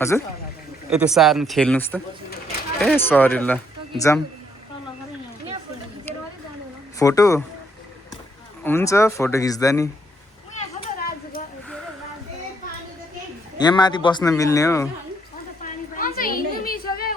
हजुर यता सार्नु ठेल्नुहोस् त ए सरी ल जाम फोटो हुन्छ फोटो खिच्दा नि यहाँ माथि बस्न मिल्ने हो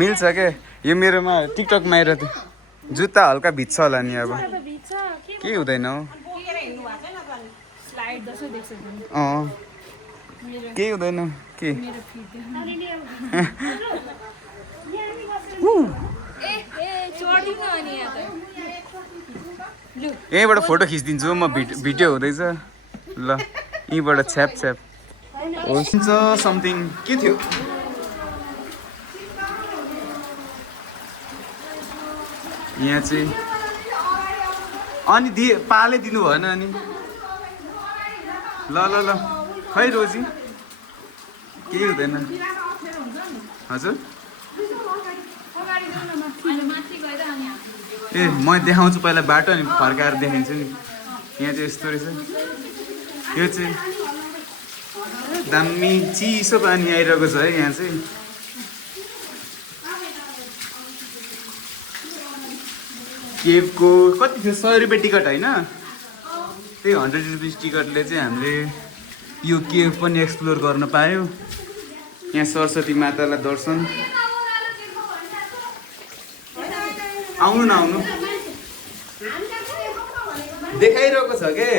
मिल्छ क्या यो मेरोमा टिकटकमा आएर जुत्ता हल्का भिज्छ होला नि अब के हुँदैन हौ केही हुँदैन के यहीँबाट फोटो खिचिदिन्छु म भिडियो हुँदैछ ल यहीँबाट छ्याप छ्याप हुन्छ समथिङ के थियो यहाँ चाहिँ अनि पाले दिनु भएन अनि ल ल ल खै रोजी केही हुँदैन हजुर ए म देखाउँछु पहिला बाटो अनि फर्काएर देखाइदिन्छु नि यहाँ चाहिँ यस्तो रहेछ यो चाहिँ दामी चिसो पानी आइरहेको छ है यहाँ चाहिँ केभको कति थियो 100 रुपियाँ टिकट होइन त्यही 100 रुपिस टिकटले चाहिँ हामीले यो केभ पनि एक्सप्लोर गर्न पायो यहाँ सरस्वती मातालाई दर्शन आउनु न आउनु देखाइरहेको छ के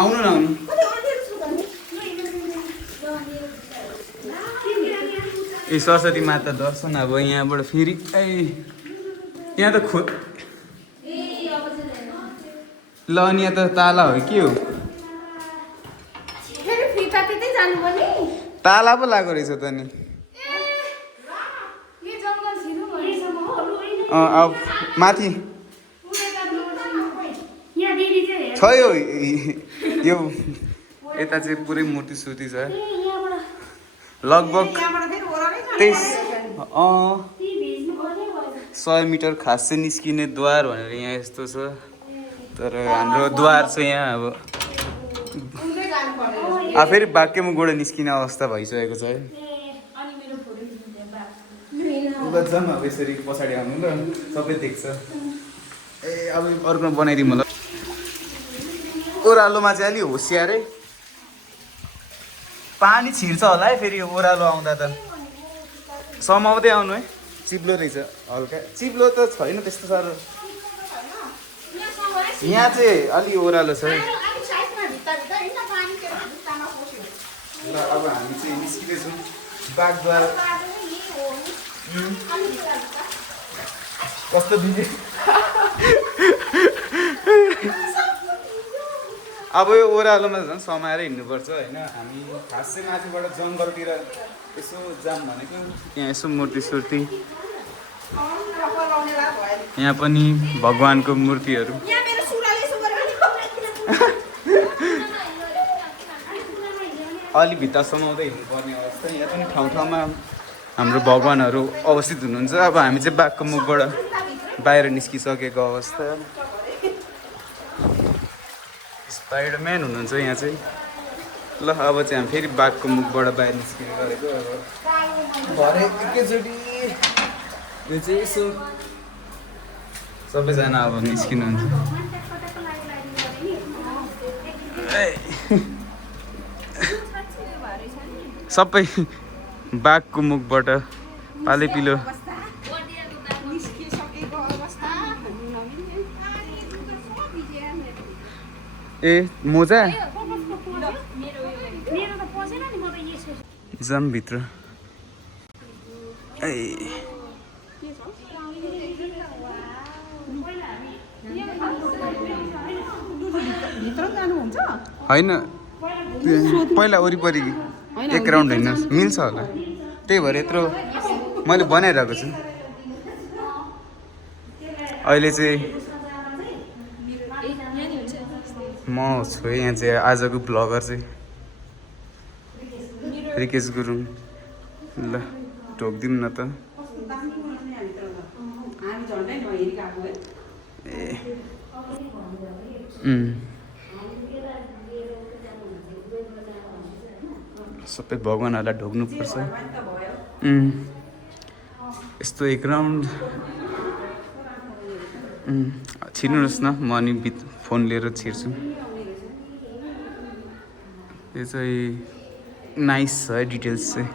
आउनु न आउनु ए सरस्वती माता दर्शन अब यहाँबाट फेरि यहाँ त ल अनि यहाँ त ताला हो के हो ताला पो लागेको रहेछ त नि अब माथि छ यो यता चाहिँ पुरै मूर्ति सुर्ति छ लगभग 100 मिटर खास चाहिँ निस्किने द्वार भनेर यहाँ यस्तो छ तर हाम्रो द्वार चाहिँ यहाँ अब फेरि बाक्यमुखबाट निस्किने अवस्था भइसकेको छ है जाम अब यसरी पछाडि आउनु ल सबै देख्छ ए अब अर्को बनाइदिउँ होला ओह्रालोमा चाहिँ अलि होसियारै पानी छिर्छ होला है फेरि ओह्रालो आउँदा त समाउँदै आउनु है चिप्लो रहेछ हल्का चिप्लो त छैन त्यस्तो साह्रो यहाँ चाहिँ अलि ओह्रालो छ है ल अब हामी चाहिँ निस्किँदैछौँ बागद्वार कस्तो दिने अब यो ओह्रालोमा झन् समाएर हिँड्नुपर्छ होइन हामी खास चाहिँ माथिबाट जङ्गलतिर यसो जाम भनेको यहाँ यसो मूर्ति सुर्ति यहाँ पनि भगवानको मूर्तिहरू अलि भित्र समाउँदै हिँड्नुपर्ने अवस्था यहाँ पनि ठाउँ ठाउँमा हाम्रो भगवानहरू अवस्थित हुनुहुन्छ अब हामी चाहिँ बाघको मुखबाट बाहिर निस्किसकेको अवस्था स्पाइडरम्यान हुनुहुन्छ यहाँ चाहिँ ल अब चाहिँ हामी फेरि बाघको मुखबाट बाहिर निस्किने गरेको अब भरे एकैचोटि यो चाहिँ यसो सबैजना अब निस्किनुहुन्छ सबै बाघको मुखबाट पालै पिलो ए मोजा जाम भित्र ए होइन पहिला वरिपरि एक राउन्ड हिँड्नुहोस् मिल्छ होला त्यही भएर यत्रो मैले बनाइरहेको छु अहिले चाहिँ म छु यहाँ चाहिँ आजको ब्लगर चाहिँ रिकेश गुरुङ ल टोकिदिउँ न त सबै भगवानहरूलाई ढोग्नुपर्छ। यस्तो एक राउन्ड छिर्नुहोस् न, म अनि फोन लिएर छिर्छु। यो चाहिँ नाइस छ है, डिटेल्स चाहिँ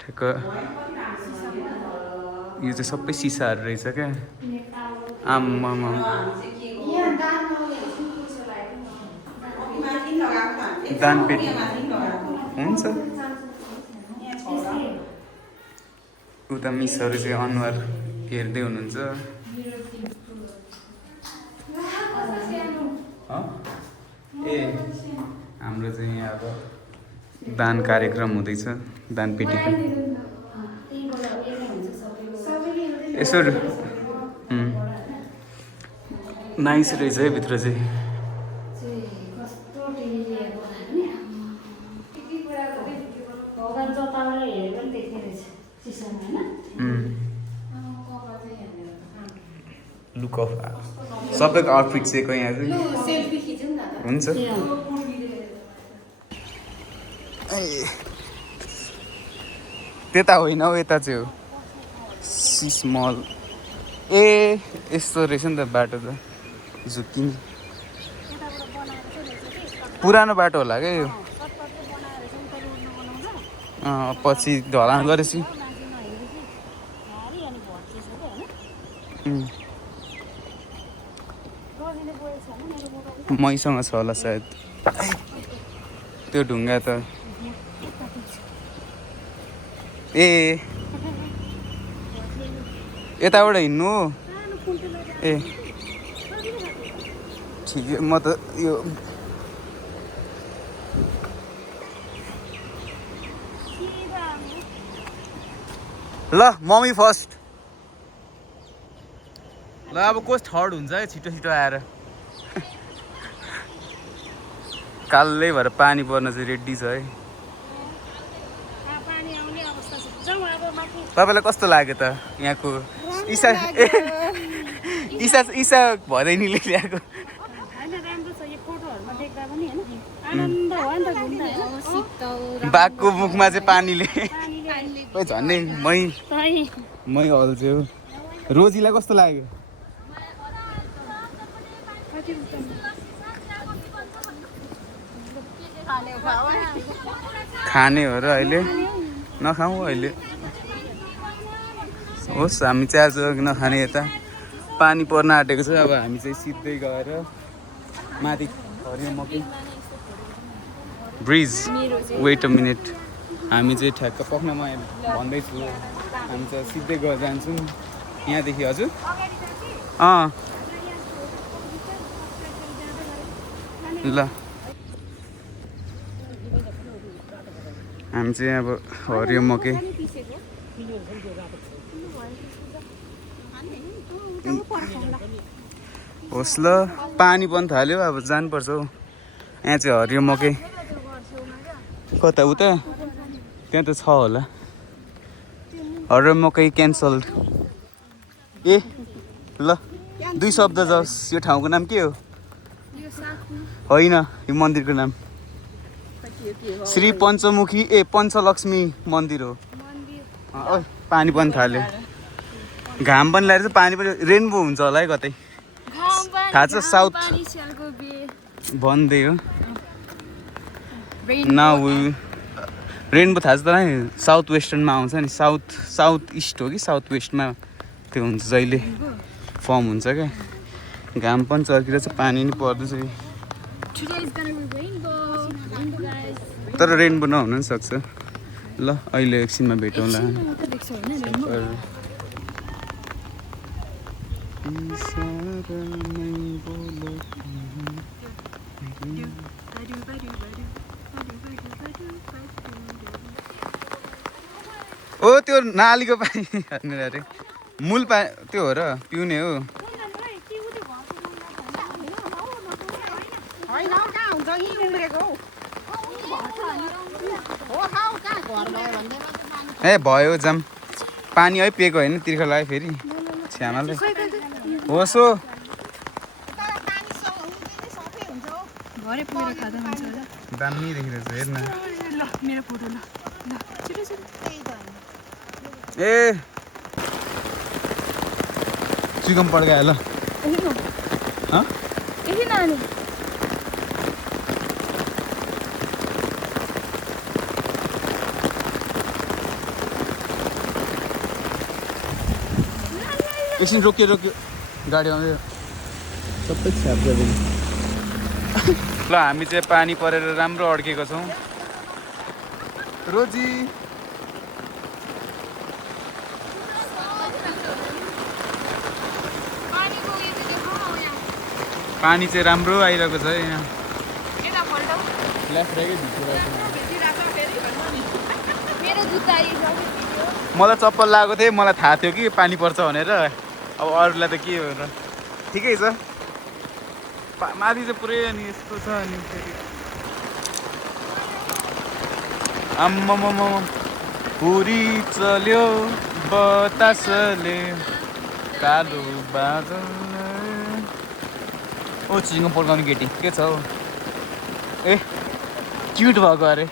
ठ्याक्क। यो चाहिँ सबै सिसाहरू रहेछ क्या। आम्मामा दानपेटी हुन्छ। उता मिसहरू चाहिँ अनुहार हेर्दै हुनुहुन्छ। ए हाम्रो चाहिँ यहाँ अब दान कार्यक्रम हुँदैछ, दानपेटीको। यसो नाइस रहेछ है भित्र चाहिँ। लुक अफ सबैको आउटफिट चाहिँ यहाँ चाहिँ हुन्छ। त्यता होइन हौ, यता चाहिँ हो सिस मल। ए यस्तो रहेछ नि त बाटो त, झुक्किन्छ। पुरानो बाटो होला क्या यो। पछि ढलान गरेपछि मैसँग छ होला सायद त्यो ढुङ्गा त। ए यताबाट हिँड्नु हो? ए ठिकै, म त यो ल मम्मी फर्स्ट। ल अब कस थर्ड हुन्छ है, छिटो छिटो आएर। कालै भएर पानी पर्न चाहिँ रेडी छ है। तपाईँलाई कस्तो लाग्यो त यहाँको ईसा ईसा भदैनीले ल्याएको? बाघको मुखमा चाहिँ पानीले झन्डै मै हल्छ्यो। रोजीलाई कस्तो लाग्यो? खाने हो र अहिले, नखाउँ अहिले। होस्, हामी चाहिँ आज नखाने। यता पानी पर्न आँटेको छ। अब हामी चाहिँ सिधै गएर माथि हरियो मकै ब्रिज। वेट अ मिनट, हामी चाहिँ ठ्याक्क पक्न म भन्दैछु। हामी चाहिँ सिधै गएर जान्छौँ यहाँदेखि। हजुर ल हामी चाहिँ अब हरियो मकै होस् ल। पानी पनि थाल्यो, अब जानुपर्छ हौ। यहाँ चाहिँ हरियो मकै कता उता त्यहाँ त छ होला। हरियो मकै क्यान्सल्ड। ए ल 2 शब्द जाओस्। यो ठाउँको नाम के हो? होइन, यो मन्दिरको नाम श्री पञ्चमुखी पञ्चलक्ष्मी मन्दिर हो। पानी पनि थाल्यो, घाम पनि लागेको छ, पानी पनि। रेनबो हुन्छ होला है कतै, थाहा छ? साउथ भन्दै हो न। रेनबो थाहा छ त है, साउथ वेस्टर्नमा आउँछ नि। साउथ इस्ट हो कि साउथ वेस्टमा त्यो हुन्छ, जहिले फर्म हुन्छ क्या। घाम पनि चर्किरहेछ, पानी पनि पर्दैछ। तर रेनबो नहुन पनि सक्छ। ल अहिले एकछिनमा भेटौँला। ओ त्यो नालीको पानी अरे मूल पानी त्यो हो र, पिउने हो। ए भयो जाम पानी है पिएको होइन, तिर्खा लाग्यो फेरि छ्यामाले। होस् हो घरै पुगेर खाँदा हुन्छ होला दामी देखिरहेछ हेर्न ल मेरो फोटो ल ल छिटो छिटो ए चिकन पड्कायो ल हाँ यही नानी एकछिन रोकियो गाडी आउँदै सबै छ्याप गरिदिनु ल हामी चाहिँ पानी परेर राम्रो अड्केको छौँ रोजी पानी चाहिँ राम्रो आइरहेको छ यहाँ मलाई चप्पल लगाएको थिएँ मलाई थाहा थियो कि पानी पर्छ भनेर अब अरूलाई त के हो र ठिकै छ माथि चाहिँ पुरै अनि यस्तो छ अनि आम्माम पुरी चल्यो बतासले कालो बादल ओ चिकन पड्काउने केटी के छ हौ ए क्युट भएको अरे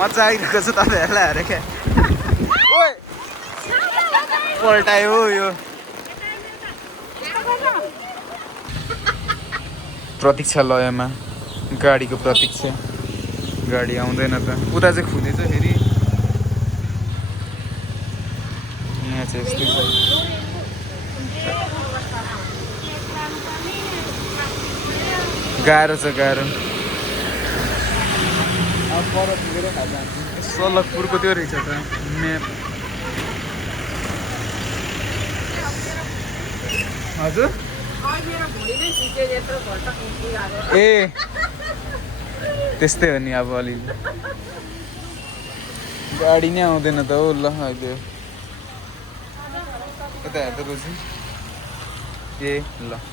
मजा आइरहेको छ तपाईँहरूलाई अरे क्या ओए पल्टायो हो यो प्रतीक्षा लयमा गाडीको प्रतीक्षा गाडी आउँदैन त उता चाहिँ खुलेछ फेरि यहाँ चाहिँ यस्तै छ गाह्रो छ गाह्रो सलकपुरको त्यो रहेछ त म्याप हजुर ए त्यस्तै हो नि अब अलिअलि गाडी नै आउँदैन त हो ल अहिले यता हेर्दा रोजी ए ल